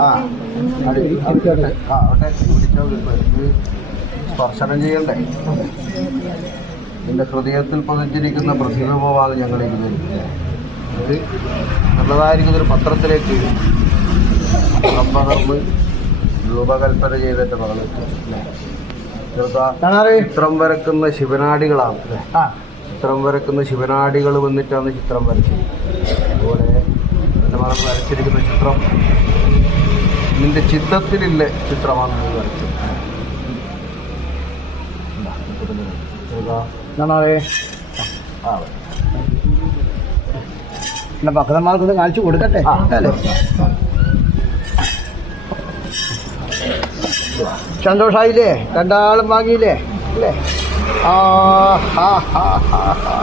ആ ആ അവിടെ സ്പർശനം ചെയ്യണ്ടേ? നിന്റെ ഹൃദയത്തിൽ പതിച്ചിരിക്കുന്ന പ്രതിരൂപവാദം ഞങ്ങളേക്ക് ഇരുന്നിരിക്കുന്നത് ഇത് നല്ലതായിരിക്കുന്ന ഒരു പത്രത്തിലേക്ക് പകർന്ന് രൂപകൽപ്പന ചെയ്തിട്ട്? ചെറുതാ ചിത്രം വരക്കുന്ന ശിവനാടികളാണ്? ചിത്രം വരക്കുന്ന ശിവനാടികൾ വന്നിട്ടാണ് ചിത്രം വരച്ചത്. അതുപോലെ എന്റെ മകൾ വരച്ചിരിക്കുന്ന ചിത്രം. നിന്റെ ചിത്രത്തിലില്ല ചിത്രമാണ് നീ വരച്ചത്. എന്റെ ഭക്തന്മാർക്ക് കാണിച്ചു കൊടുക്കട്ടെ? സന്തോഷായില്ലേ? രണ്ടാളും വാങ്ങിയില്ലേ? ले हा हा हा हा